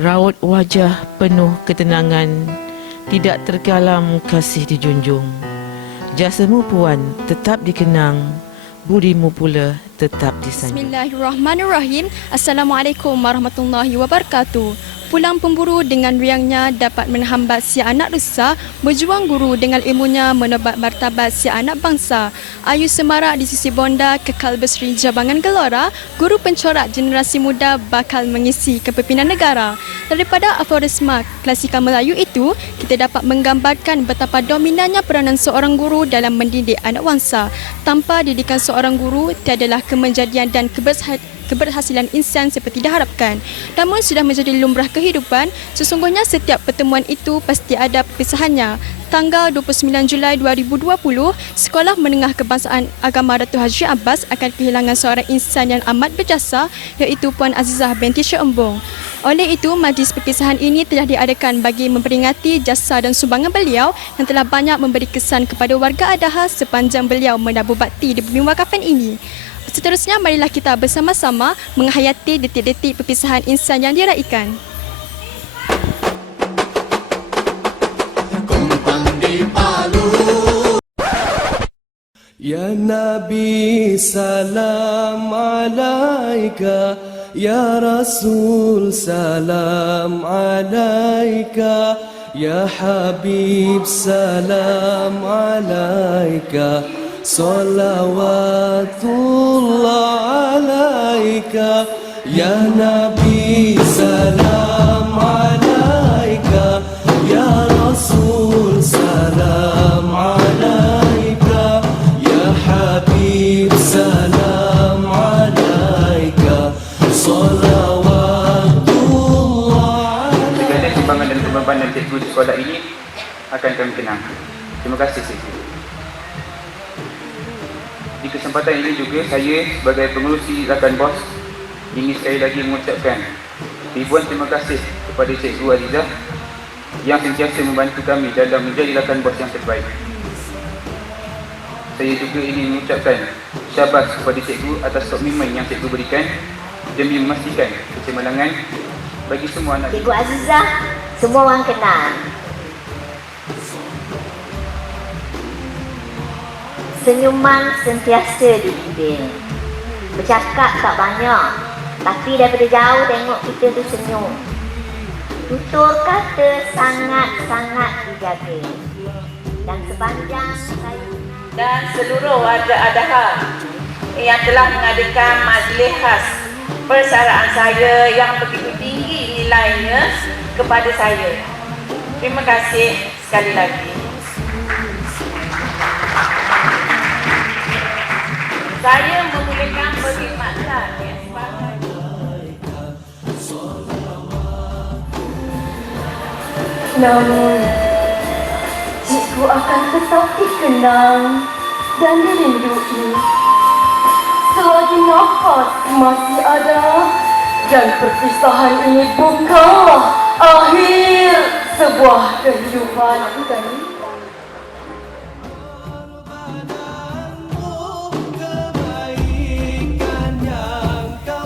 Raut wajah penuh ketenangan, tidak terkalam kasih dijunjung. Jasamu puan tetap dikenang, budimu pula tetap disanjung. Bismillahirrahmanirrahim. Assalamualaikum warahmatullahi wabarakatuh. Pulang pemburu dengan riangnya dapat menghambat si anak rusa, berjuang guru dengan ilmunya menobat martabat si anak bangsa. Ayu semarak di sisi bonda, kekal berseri Jabangan Gelora, guru pencorak generasi muda bakal mengisi kepimpinan negara. Daripada aforisma klasikal Melayu itu, kita dapat menggambarkan betapa dominannya peranan seorang guru dalam mendidik anak bangsa. Tanpa didikan seorang guru, tiadalah kemenjadian dan keberhasilan insan seperti diharapkan. Namun sudah menjadi lumrah kehidupan, sesungguhnya setiap pertemuan itu pasti ada perpisahannya. Tanggal 29 Julai 2020, Sekolah Menengah Kebangsaan Agama Datuk Haji Abbas akan kehilangan seorang insan yang amat berjasa, iaitu Puan Azizah binti Syed Embong. Oleh itu, majlis perpisahan ini telah diadakan bagi memperingati jasa dan sumbangan beliau yang telah banyak memberi kesan kepada warga Adaha sepanjang beliau menabur bakti di bumi wakafan ini. Seterusnya, marilah kita bersama-sama menghayati detik-detik perpisahan insan yang diraikan. Ya Nabi salam alaika, Ya Rasul salam alaika, Ya Habib salam alaika, salawatullah alaika, Ya Nabi salam alaika, Ya Rasul salam alaika, Ya Habib salam alaika, salawatullah. Segala timbangan dan pengorbanan cikgu di sekolah ini akan kami kenang. Terima kasih cikgu. Di kesempatan ini juga saya sebagai pengerusi rakan BOS ingin sekali lagi mengucapkan ribuan terima kasih kepada Cikgu Azizah yang sentiasa membantu kami dalam menjadi rakan BOS yang terbaik. Saya juga ingin mengucapkan syabas kepada cikgu atas komitmen yang cikgu berikan demi memastikan kecemerlangan bagi semua anak. Cikgu Azizah, semua orang kenal. Senyuman sentiasa di bibir. Bercakap tak banyak, tapi daripada jauh tengok kita tu senyum. Tutur kata sangat-sangat dijaga. Dan sepanjang saya dan seluruh warga Adaha yang telah mengadakan majlis khas persaraan saya yang begitu tinggi nilainya kepada saya. Terima kasih sekali lagi. Saya memulakan perkhidmatan namun cikgu akan tetap dikenang dan dirindui selagi nafas masih ada, dan perpisahan ini bukanlah akhir sebuah kehidupan.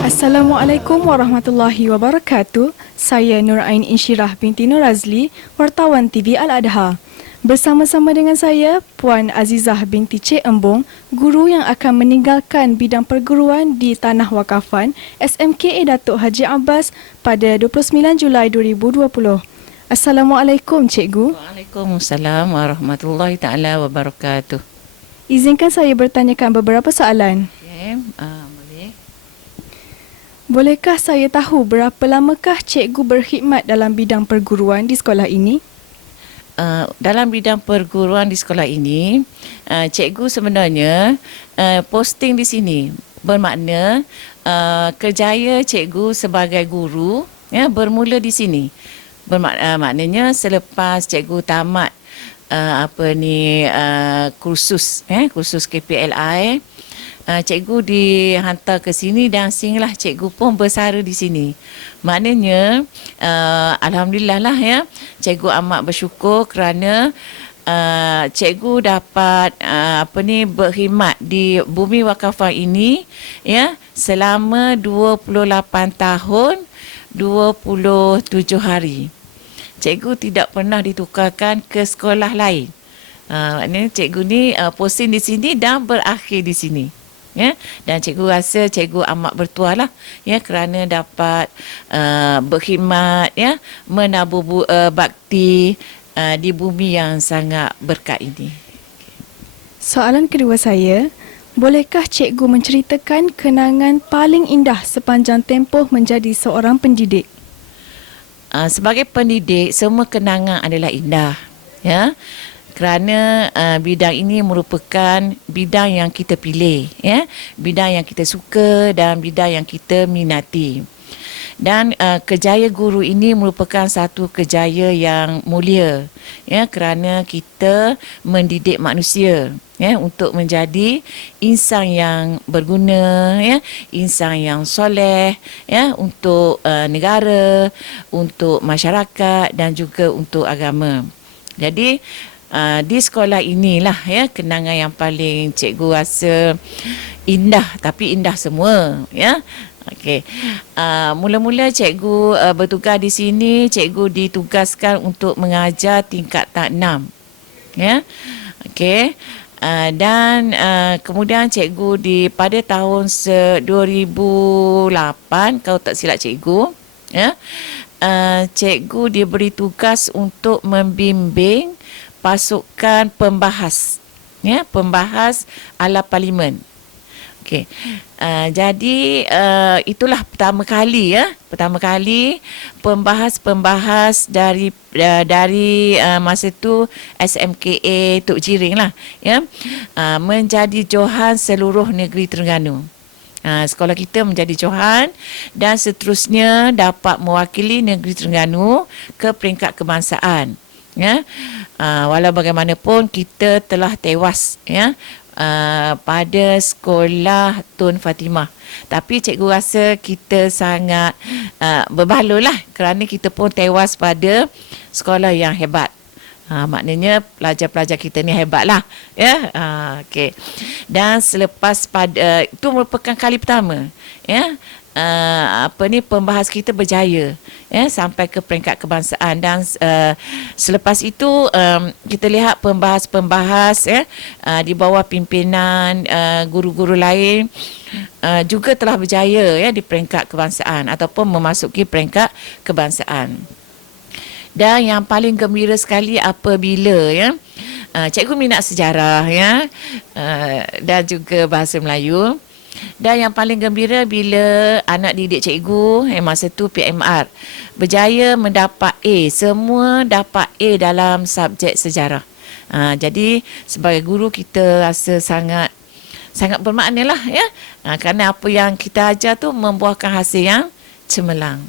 Assalamualaikum warahmatullahi wabarakatuh. Saya Nur Ain Insyirah binti Nur Azli, wartawan TV Al-Adha. Bersama-sama dengan saya, Puan Azizah binti Cik Embong, guru yang akan meninggalkan bidang perguruan di Tanah Wakafan SMKA Datuk Haji Abbas pada 29 Julai 2020. Assalamualaikum Cikgu. Waalaikumsalam warahmatullahi taala wabarakatuh. Izinkan saya bertanyakan beberapa soalan. Okay, boleh. Bolehkah saya tahu berapa lamakah cikgu berkhidmat dalam bidang perguruan di sekolah ini? Dalam bidang perguruan di sekolah ini, cikgu sebenarnya posting di sini bermakna kerjaya cikgu sebagai guru ya bermula di sini. Maknanya selepas cikgu tamat kursus KPLI, cikgu dihantar ke sini dan sehinggalah cikgu pun bersara di sini. Maknanya alhamdulillah lah ya, cikgu amat bersyukur kerana cikgu dapat berkhidmat di Bumi Wakafan ini ya selama 28 tahun 27 hari. Cikgu tidak pernah ditukarkan ke sekolah lain. Maknanya cikgu ni posting di sini dan berakhir di sini. Ya, dan cikgu rasa cikgu amat bertuah lah, ya, kerana dapat berkhidmat, ya, menabur bakti di bumi yang sangat berkat ini. Soalan kedua saya, bolehkah cikgu menceritakan kenangan paling indah sepanjang tempoh menjadi seorang pendidik? Sebagai pendidik, semua kenangan adalah indah, ya. Kerana bidang ini merupakan bidang yang kita pilih, ya, bidang yang kita suka dan bidang yang kita minati. Dan kejayaan guru ini merupakan satu kejayaan yang mulia, ya, kerana kita mendidik manusia, ya, untuk menjadi insan yang berguna, ya, insan yang soleh, ya, untuk negara, untuk masyarakat dan juga untuk agama. Jadi di sekolah inilah, ya, kenangan yang paling cikgu rasa indah, tapi indah semua, ya. Okey. Mula-mula cikgu bertugas di sini, cikgu ditugaskan untuk mengajar tingkatan 6. Ya. Okey. Dan kemudian cikgu pada tahun 2008, kalau tak silap cikgu, ya. Cikgu diberi tugas untuk membimbing pasukan pembahas, ya, pembahas ala parlimen. Okey. Jadi itulah pertama kali, ya, pembahas-pembahas dari masa tu SMKA Tok Jiring lah, ya, menjadi johan seluruh negeri Terengganu. Sekolah kita menjadi johan dan seterusnya dapat mewakili negeri Terengganu ke peringkat kebangsaan. Ya, walau bagaimanapun kita telah tewas, ya, pada sekolah Tun Fatimah. Tapi cikgu rasa kita sangat berbaloi lah kerana kita pun tewas pada sekolah yang hebat. Maknanya pelajar-pelajar kita ni hebat lah, ya. Okay. Dan selepas itu merupakan kali pertama, ya, pembahas kita berjaya, ya, sampai ke peringkat kebangsaan. Dan selepas itu kita lihat pembahas-pembahas, ya, di bawah pimpinan guru-guru lain juga telah berjaya, ya, di peringkat kebangsaan ataupun memasuki peringkat kebangsaan. Dan yang paling gembira sekali apabila, ya, cikgu minat sejarah, ya, dan juga bahasa Melayu. Dan yang paling gembira bila anak didik cikgu masa tu PMR berjaya mendapat A. Semua dapat A dalam subjek sejarah. Jadi sebagai guru kita rasa sangat bermakna lah, ya, kerana apa yang kita ajar tu membuahkan hasil yang cemerlang.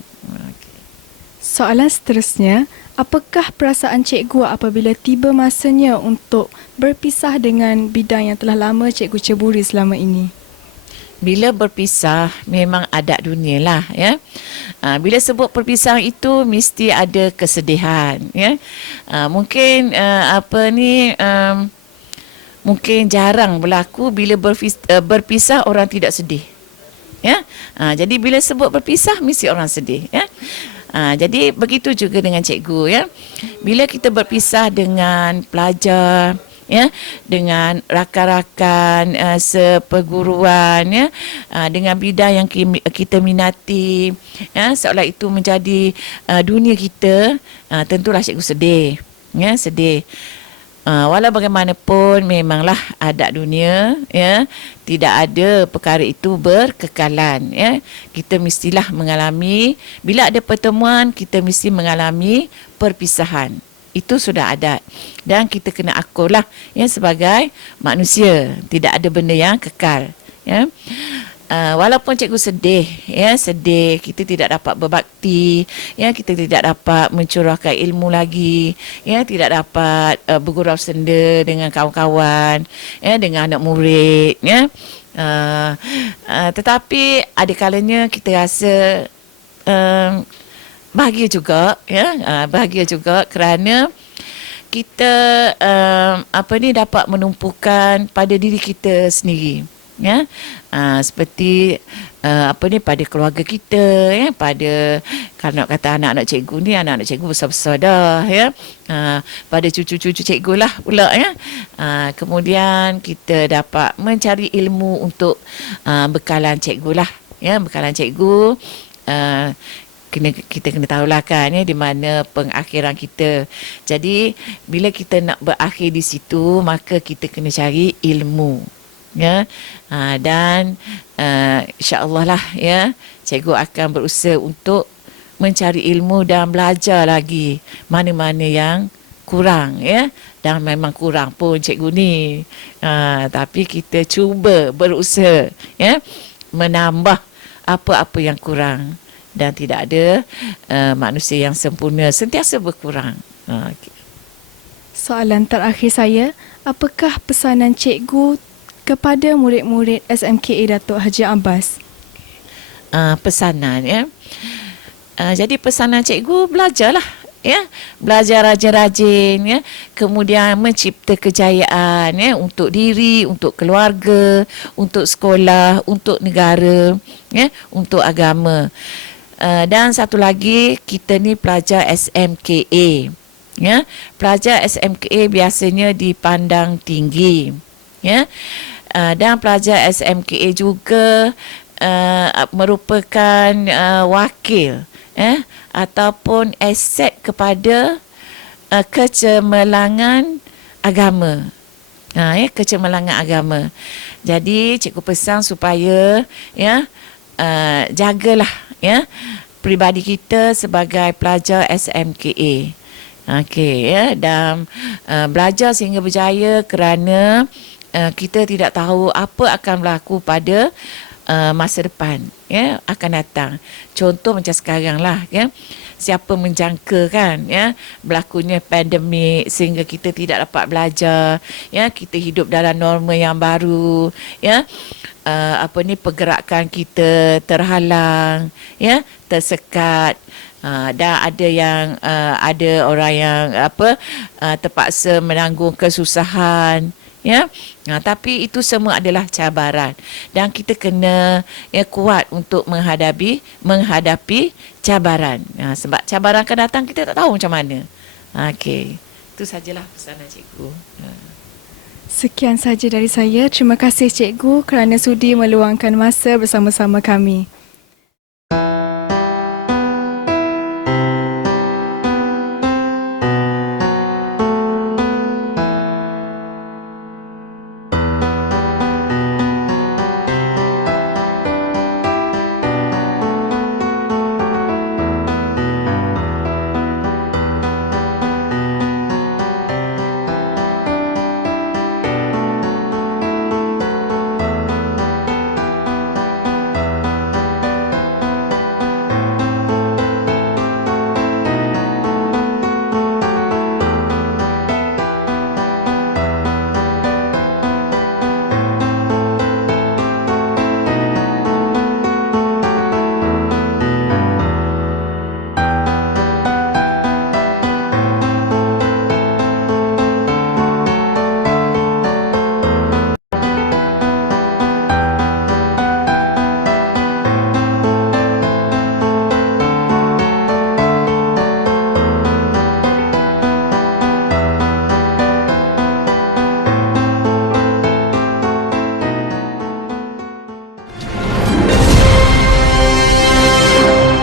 Soalan seterusnya, apakah perasaan cikgu apabila tiba masanya untuk berpisah dengan bidang yang telah lama cikgu ceburi selama ini? Bila berpisah memang adat dunia lah, ya. Bila sebut perpisahan itu mesti ada kesedihan, ya. Mungkin mungkin jarang berlaku bila berpisah orang tidak sedih, ya. Jadi bila sebut berpisah mesti orang sedih, ya. Jadi begitu juga dengan cikgu, ya. Bila kita berpisah dengan pelajar, ya, dengan rakan-rakan seperguruan, ya, dengan bidang yang kita minati, ya, seolah itu menjadi dunia kita, tentulah cikgu sedih, ya, sedih. Walau bagaimanapun memanglah adat dunia, ya, tidak ada perkara itu berkekalan, ya. Kita mestilah mengalami, bila ada pertemuan kita mesti mengalami perpisahan. Itu sudah adat dan kita kena akurlah, ya, sebagai manusia, tidak ada benda yang kekal, ya. Walaupun cikgu sedih, ya, sedih kita tidak dapat berbakti, ya, kita tidak dapat mencurahkan ilmu lagi, ya, tidak dapat bergurau senda dengan kawan-kawan, ya, dengan anak murid, ya. Tetapi ada kalanya kita rasa bahagia juga, ya, bahagia juga kerana kita dapat menumpukan pada diri kita sendiri, ya. Seperti pada keluarga kita, ya, pada kalau nak kata anak-anak cikgu ni, anak-anak cikgu besar-besar dah, ya. Pada cucu-cucu cikgu lah pula, ya. Kemudian kita dapat mencari ilmu untuk bekalan cikgu lah, ya, bekalan cikgu. Kita kena tahulah kan, ya, di mana pengakhiran kita. Jadi bila kita nak berakhir di situ, maka kita kena cari ilmu, ya. Dan insya-Allah lah, ya, cikgu akan berusaha untuk mencari ilmu dan belajar lagi mana-mana yang kurang, ya. Dan memang kurang pun cikgu ni, tapi kita cuba berusaha, ya, menambah apa-apa yang kurang. Dan tidak ada manusia yang sempurna, sentiasa berkurang. Okay. Soalan terakhir saya, apakah pesanan cikgu kepada murid-murid SMKA Datuk Haji Abbas? Pesanan, ya. Jadi pesanan cikgu, belajarlah, ya, belajar rajin-rajin, ya, kemudian mencipta kejayaan, ya, untuk diri, untuk keluarga, untuk sekolah, untuk negara, ya, untuk agama. Dan satu lagi, kita ni pelajar SMKA, ya. Pelajar SMKA biasanya dipandang tinggi, ya. Dan pelajar SMKA juga merupakan wakil, ataupun aset kepada kecemerlangan agama. Kecemerlangan agama. Jadi cikgu pesan supaya, ya, jagalah, ya, peribadi kita sebagai pelajar SMKA. Okey, ya, dan belajar sehingga berjaya, kerana kita tidak tahu apa akan berlaku pada masa depan, ya, akan datang. Contoh macam sekarang lah, ya, siapa menjangka kan, ya, berlakunya pandemik sehingga kita tidak dapat belajar, ya, kita hidup dalam norma yang baru, ya. Pergerakan kita terhalang, ya, tersekat. Dan ada orang yang terpaksa menanggung kesusahan, ya. Tapi itu semua adalah cabaran, dan kita kena, ya, kuat untuk menghadapi cabaran. Sebab cabaran akan datang, kita tak tahu macam mana. Okey, itu sajalah pesanan cikgu. Sekian saja dari saya. Terima kasih cikgu kerana sudi meluangkan masa bersama-sama kami.